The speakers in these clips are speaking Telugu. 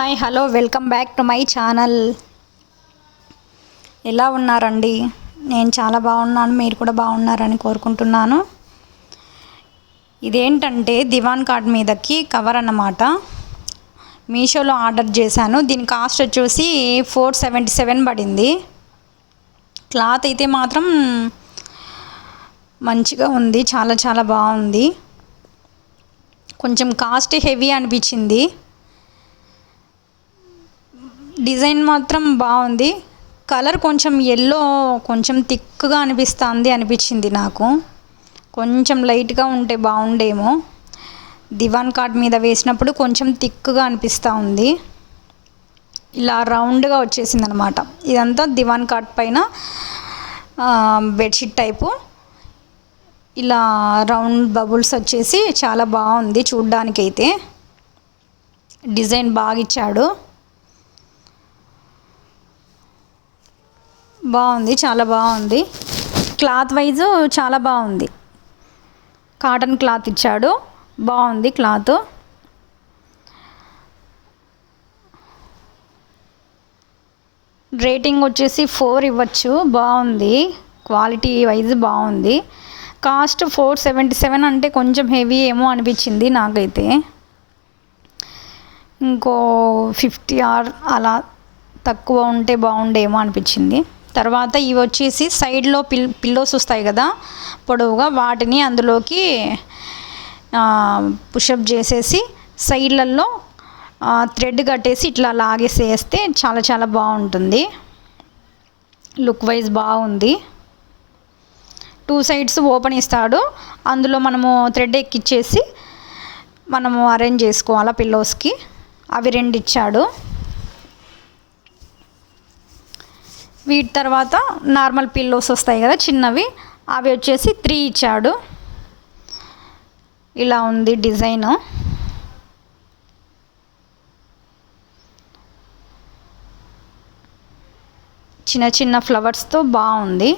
Hi hello welcome back to my channel. ఎలా ఉన్నారండి? నేను చాలా బాగున్నాను, మీరు కూడా బాగున్నారని కోరుకుంటున్నాను. ఇదేంటంటే దివాన్ కార్డ్ మీదకి కవర్ అన్నమాట. మీషోలో ఆర్డర్ చేశాను. దీని కాస్ట్ వచ్చేసి 477 పడింది. క్లాత్ అయితే మాత్రం మంచిగా ఉంది, చాలా చాలా బాగుంది. కొంచెం కాస్ట్ హెవీ అనిపించింది. డిజైన్ మాత్రం బాగుంది. కలర్ కొంచెం ఎల్లో, కొంచెం థిక్గా అనిపించింది నాకు. కొంచెం లైట్గా ఉంటే బాగుండేమో. దివాన్ కార్డ్ మీద వేసినప్పుడు కొంచెం థిక్గా అనిపిస్తూ ఉంది. ఇలా రౌండ్గా వచ్చేసింది అనమాట. ఇదంతా దివాన్ కార్డ్ పైన బెడ్షీట్ టైపు ఇలా రౌండ్ బబుల్స్ వచ్చేసి చాలా బాగుంది చూడ్డానికైతే. డిజైన్ బాగా ఇచ్చాడు, బాగుంది, చాలా బాగుంది. క్లాత్ వైజ్ చాలా బాగుంది. కాటన్ క్లాత్ ఇచ్చాడు, బాగుంది క్లాత్. రేటింగ్ వచ్చేసి 4 ఇవ్వచ్చు. బాగుంది, క్వాలిటీ వైజ్ బాగుంది. కాస్ట్ 477 అంటే కొంచెం హెవీ ఏమో అనిపించింది నాకైతే. ఇంకో 50 అలా తక్కువ ఉంటే బాగుండేమో అనిపించింది. తర్వాత ఇవి వచ్చేసి సైడ్లో పిల్లోస్ వస్తాయి కదా పొడవుగా, వాటిని అందులోకి పుషప్ చేసేసి సైడ్లలో థ్రెడ్ కట్టేసి ఇట్లా లాగేసేస్తే చాలా చాలా బాగుంటుంది. లుక్ వైజ్ బాగుంది. 2 సైడ్స్ ఓపెన్ ఇస్తాడు, అందులో మనము థ్రెడ్ ఎక్కిచ్చేసి మనము అరేంజ్ చేసుకోవాలి పిల్లోస్కి. అవి 2 ఇచ్చాడు. వీటి తర్వాత నార్మల్ పిల్లోస్ వస్తాయి కదా చిన్నవి, అవి వచ్చేసి 3 ఇచ్చాడు. ఇలా ఉంది డిజైన్. చిన్న చిన్న ఫ్లవర్స్తో బాగుంది.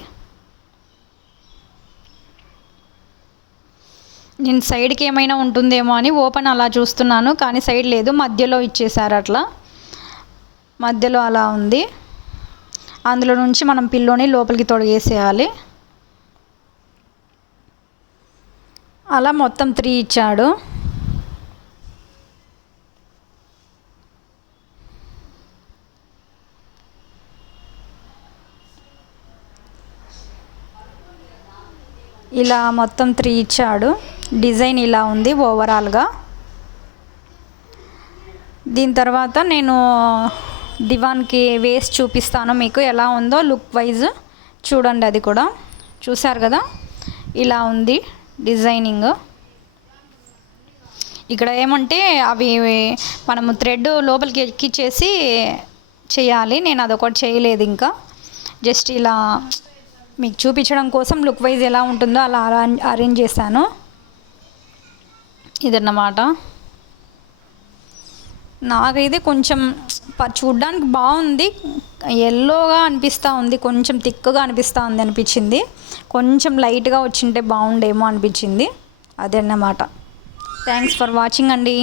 నేను సైడ్కి ఏమైనా ఉంటుందేమో అని ఓపెన్ అలా చూస్తున్నాను, కానీ సైడ్ లేదు, మధ్యలో ఇచ్చేసారు. అట్లా మధ్యలో అలా ఉంది. అందులో నుంచి మనం పిల్లోని లోపలికి తొడిగేసేయాలి. అలా మొత్తం 3 ఇచ్చాడు. ఇలా మొత్తం 3 ఇచ్చాడు. డిజైన్ ఇలా ఉంది ఓవరాల్గా. దీని తర్వాత నేను దివాన్కి వేసి చూపిస్తాను మీకు ఎలా ఉందో లుక్ వైజ్. చూడండి, అది కూడా చూసారు కదా, ఇలా ఉంది డిజైనింగ్. ఇక్కడ ఏమంటే అవి మనము థ్రెడ్ లోపలికి ఎక్కిచ్చేసి చేయాలి. నేను అదొకటి చేయలేదు, ఇంకా జస్ట్ ఇలా మీకు చూపించడం కోసం లుక్ వైజ్ ఎలా ఉంటుందో అలా అరేంజ్ చేశాను. ఇదన్నమాట. నాకైతే కొంచెం చూడ్డానికి బాగుంది, ఎల్లోగా అనిపిస్తూ ఉంది, కొంచెం థిక్గా అనిపించింది. కొంచెం లైట్గా వచ్చింటే బాగుండేమో అనిపించింది. అదన్నమాట. థ్యాంక్స్ ఫర్ వాచింగ్ అండి.